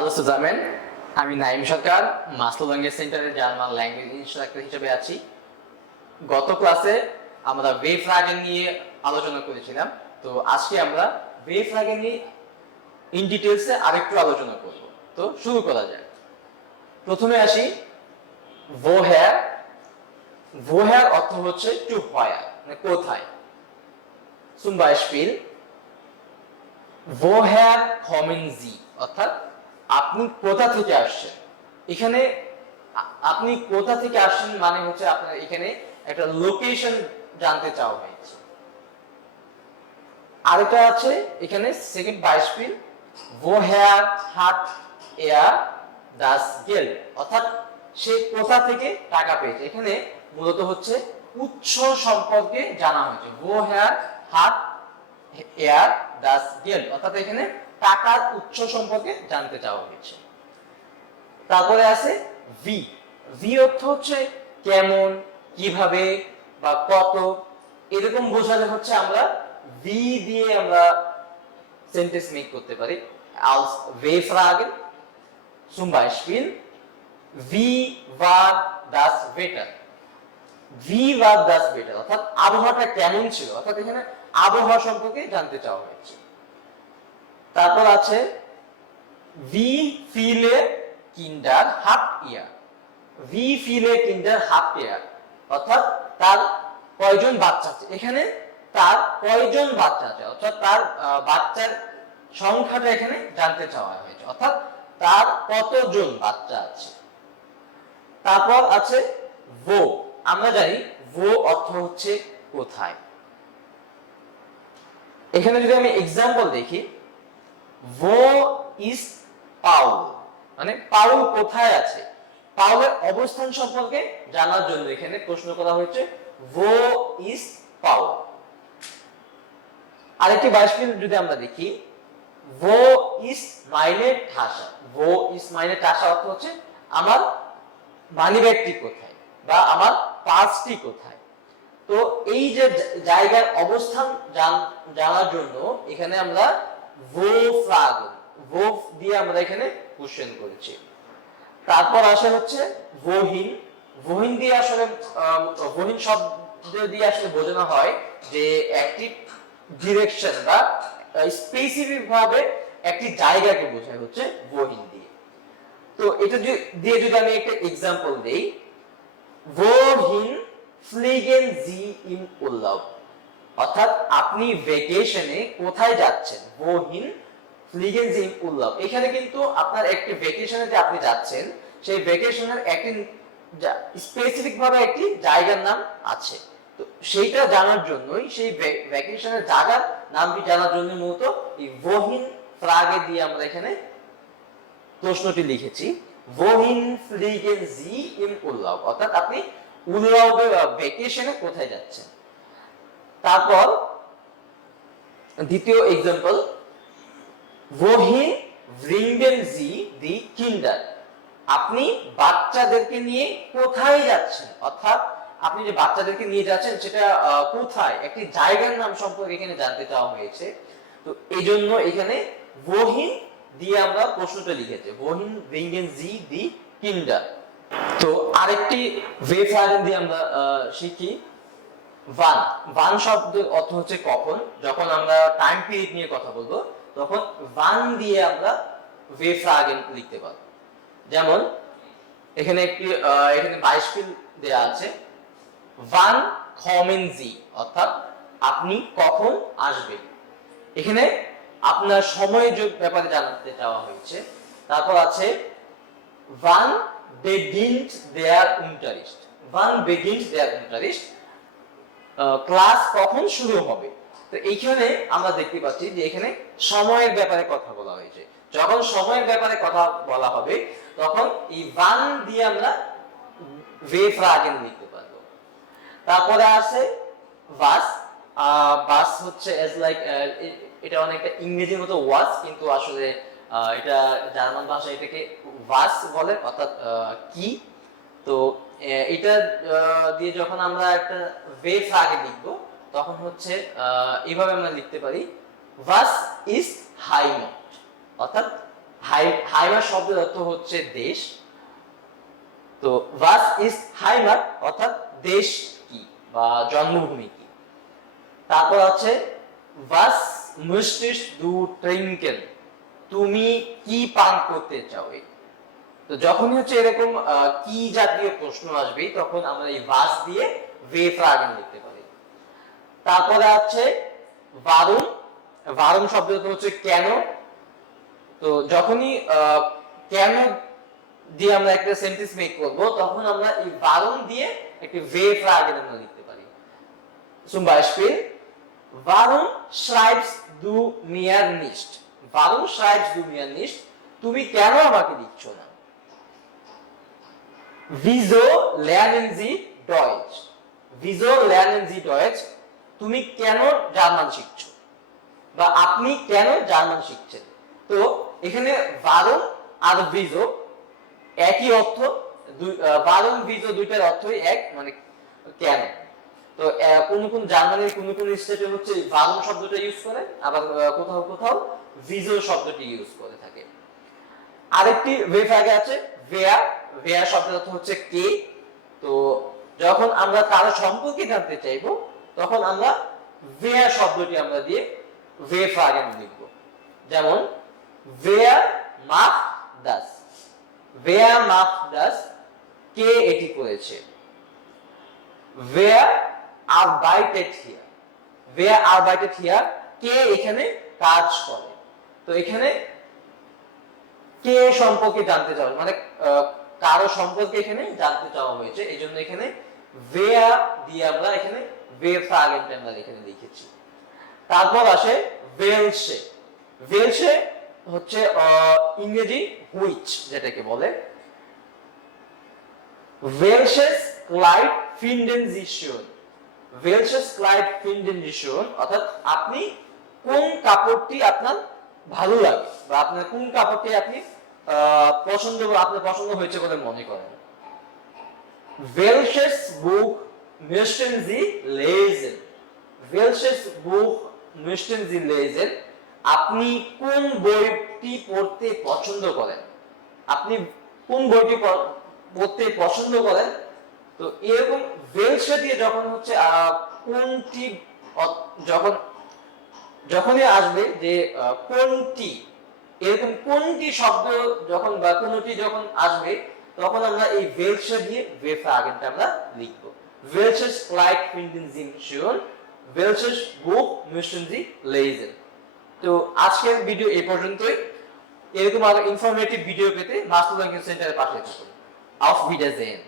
Hello সুজামেন, আমি নাইম সরকার Maslow language সেন্টারে German language instructor হিসেবে আছি। গত ক্লাসে আমরা ওয়ে ফ্ল্যাগিং নিয়ে আলোচনা করেছিলাম, তো আজকে আমরা ওয়ে ফ্ল্যাগিং নিয়ে ইন ডিটেইলসে আরেকটু আলোচনা করব। তো শুরু করা যায়। প্রথমে আসি woher। woher অর্থ হচ্ছে টু হোয়ার, মানে কোথায়। zum Beispiel woher kommen Sie, অর্থাৎ আপনি কোথা থেকে আসছেন। এখানে আপনি কোথা থেকে আসছেন মানে হচ্ছে আপনার এখানে একটা লোকেশন জানতে চাওয়া হয়েছে। আরেকটা আছে এখানে second বাইস্পিল woher hat er das Geld, অর্থাৎ সে কোথা থেকে টাকা পেয়েছে। এখানে মূলত হচ্ছে উৎস সম্পর্কে জানা হয়েছে। woher hat er das Geld, অর্থাৎ এখানে টাকার উৎস সম্পর্কে জানতে চাওয়া হয়েছে। তারপরে আছে ভি। ভি অর্থ হচ্ছে কেমন, কিভাবে বা কত, এরকম বোঝালে হচ্ছে আমরা ভি দিয়ে আমরা সেন্টেন্স মেক করতে পারি। als W-Fragen zum Beispiel wie war das Wetter, wie war das Wetter, অর্থাৎ আবহাওয়াটা কেমন ছিল, অর্থাৎ এখানে আবহাওয়া সম্পর্কে জানতে চাওয়া হয়েছে। তারপর আছে wie viele Kinder habt ihr, wie viele Kinder habt ihr, অর্থাৎ তার কয়জন বাচ্চা আছে। এখানে তার কয়জন বাচ্চা আছে, অর্থাৎ তার বাচ্চার সংখ্যাটা এখানে জানতে চাওয়া হয়েছে, অর্থাৎ তার কতজন বাচ্চা আছে। তারপর আছে wo। আমরা জানি wo অর্থ হচ্ছে কোথায়। এখানে যদি আমি এক্সাম্পল দেখি, wo ist Paul, মানে পাউল কোথায় আছে। পাউলের অবস্থান সম্পর্কে জানার জন্য এখানে প্রশ্ন করা হয়েছে wo ist Paul। আরেকটি বাইস্পিল যদি আমরা দেখি, wo ist meine Tasche, wo ist meine Tasche অর্থ হচ্ছে আমার মানিব্যাগটি কোথায় বা আমার পার্সটি কোথায়। তো এই যে জায়গার অবস্থান জানার জন্য এখানে আমরা wo fragen, wo দিয়ে আমরা এখানে কোশ্চেন করেছি। তারপর আসে হচ্ছে wohin। wohin দিয়ে আসলে wohin শব্দ দিয়ে আসলে বোঝানো হয় যে একটি ডিরেকশন বা স্পেসিফিক ভাবে একটি জায়গাকে বোঝায় হচ্ছে wohin দিয়ে। তো এটা দিয়ে যদি আমি একটা এক্সাম্পল দেই, wohin fliegen Sie in Urlaub, অর্থাৎ আপনি ভ্যাকেশনে কোথায় যাচ্ছেন। wohin fliegen Sie in Urlaub, এখানে কিন্তু আপনার একটি ভ্যাকেশনে যে আপনি যাচ্ছেন সেই ভ্যাকেশনের একটি স্পেসিফিক ভাবে একটি জায়গার নাম আছে। তো সেইটা জানার জন্যই, সেই ভ্যাকেশনের জায়গার নামটি জানার জন্য মূলত এই wohin ফ্রাগে দিয়ে আমরা এখানে প্রশ্নটি লিখেছি wohin fliegen Sie in Urlaub, অর্থাৎ আপনি উরলাউবে বা ভ্যাকেশনে কোথায় যাচ্ছেন। তারপর দ্বিতীয় example wohin bringen Sie die Kinder, আপনি বাচ্চাদেরকে নিয়ে কোথায় যাচ্ছেন, অর্থাৎ আপনি যে বাচ্চাদেরকে নিয়ে যাচ্ছেন সেটা কোথায়, একটি জায়গার নাম সম্পর্কে এখানে জানতে চাওয়া হয়েছে। তো এই জন্য এখানে wohin দিয়ে আমরা প্রশ্নটা লিখেছি wohin bringen Sie die Kinder। তো আরেকটি ওয়ে ফ্রাগেন দিয়ে আমরা শিখি wann। wann শব্দের অর্থ হচ্ছে কখন। যখন আমরা টাইম পিরিয়ড নিয়ে কথা বলবো তখন wann দিয়ে আমরা ওয়ে ফ্রাগেন লিখতে পারবো। যেমন এখানে এখানে বাইস্পিল দেয়া আছে wann kommen Sie, অর্থাৎ আপনি কখন আসবেন। এখানে আপনার সময়ের ব্যাপারে জানাতে চাওয়া হয়েছে। তারপর আছে wann beginnt der Unterricht, wann beginnt der Unterricht, class কখন শুরু হবে। তো এইখানে আমরা দেখতে পাচ্ছি যে এখানে সময়ের ব্যাপারে কথা বলা হয়েছে। যখন সময়ের ব্যাপারে কথা বলা হবে তখন এই wann দিয়ে আমরা ওয়ে ফ্রাগেন লিখতে পারবো। তারপরে আছে was। was হচ্ছে as like এটা অনেকটা ইংরেজির মতো was, কিন্তু আসলে এটা জার্মান ভাষায় এটাকে was বলে, অর্থাৎ কি। তো এটা দিয়ে যখন আমরা একটা ওয়ে ফ্রাগে লিখব তখন হচ্ছে এইভাবে আমরা লিখতে পারি was ist Heimat, অর্থাৎ হাইমার শব্দের অর্থ হচ্ছে দেশ। তো was ist Heimat অর্থাৎ দেশ কি বা জন্মভূমি কি। তারপর আছে was möchtest du trinken, তুমি কি পান করতে চাও। তো যখনই হচ্ছে এরকম কি জাতীয় প্রশ্ন আসবে তখন আমরা এই was দিয়ে वे Fragen লিখতে পারি। তারপরে আছে warum, warum শব্দের অর্থ হচ্ছে কেন। তো যখনই কেন দিয়ে আমরা একটা সেন্টেন্স মেক করব তখন আমরা এই warum দিয়ে একটা वे Fragen আমরা লিখতে পারি। Zum Beispiel warum schreibst du mir nicht, warum schreibst du mir nicht, তুমি কেন আমাকে লিখছ না। Wieso lernen Sie Deutsch, wieso lernen Sie Deutsch, তুমি কেন জার্মান শিখছো বা আপনি কেন জার্মান শিখছেন। তো এখানে warum আর wieso একই অর্থ, warum wieso দুইটার অর্থই এক, মানে কেন। তো কোন কোন জার্মানির কোন কোন স্টেটে হচ্ছে warum শব্দটা ইউজ করে, আবার কোথাও কোথাও wieso শব্দটি ইউজ করে থাকে। আরেকটি वे Frage আছে wer, wer শব্দের অর্থ হচ্ছে কে। তো যখন আমরা কারো সম্পর্কে জানতে চাইবো তখন আমরা wer শব্দটি আমরা দিয়ে वे Fragen লিখব। যেমন wer macht das, wer macht das, কে এটি করেছে। wer arbeitet hier, wer arbeitet hier, কে এখানে কাজ করে। তো এখানে কে সম্পর্কে জানতে চাওয়া, মানে কারো সম্পর্কে এখানে জানতে চাওয়া হয়েছে, এইজন্য এখানে wer দিয়ে আমরা এখানে वे Fragen আমরা এখানে লিখেছি। তারপর আসে welche, welche হচ্ছে ইংরেজি which যেটাকে বলে। welches Kleid finden Sie schön, welches Kleid finden Sie schön অর্থাৎ আপনি কোন কাপড়টি আপনার ভালো লাগে বা আপনার কোন কাপড়টি আপনি পছন্দ বা আপনার পছন্দ হয়েছে বলে মনে করেন। welches Buch möchten Sie lesen, welches Buch möchten Sie lesen, আপনি কোন বইটি পড়তে পছন্দ করেন, আপনি কোন বইটি পড়তে পছন্দ করেন। তো এরকম welche দিয়ে যখন হচ্ছে কোনটি, যখন যখনই আসবে যে কোনটি, এরকম কোনটি শব্দ যখন বা কোনটি যখন আসবে তখন আমরা এই welche দিয়ে वे Fragen আমরা লিখব। welches Kleid finden Sie schön, welches Buch möchten Sie lesen। তো আজকের ভিডিও এই পর্যন্তই। এরকম আরো ইনফরমেটিভ ভিডিও পেতে মাস্টার ল্যাঙ্গুয়েজ সেন্টারের পাশে থাকুন। auf Wiedersehen।